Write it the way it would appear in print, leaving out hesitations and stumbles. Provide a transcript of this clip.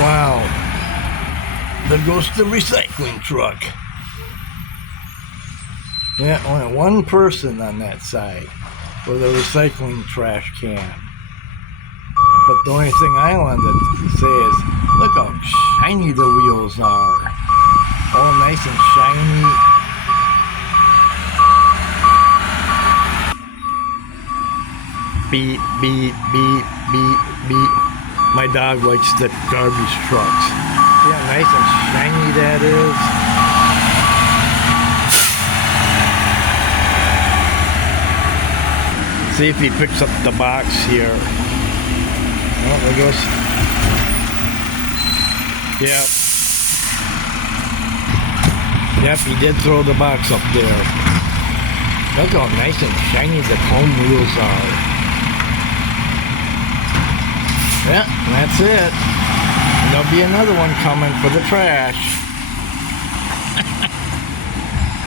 Wow. There goes the recycling truck. Yeah, only one person on that side with a recycling trash can. But the only thing I wanted to say is, look how shiny the wheels are. All nice and shiny. Beep, beep, beep, beep, beep. My dog likes the garbage trucks. See how nice and shiny that is? See if he picks up the box here. Oh, there goes. Yep. Yep, he did throw the box up there. Look how nice and shiny the chrome wheels are. Yeah, that's it. There'll be another one coming for the trash.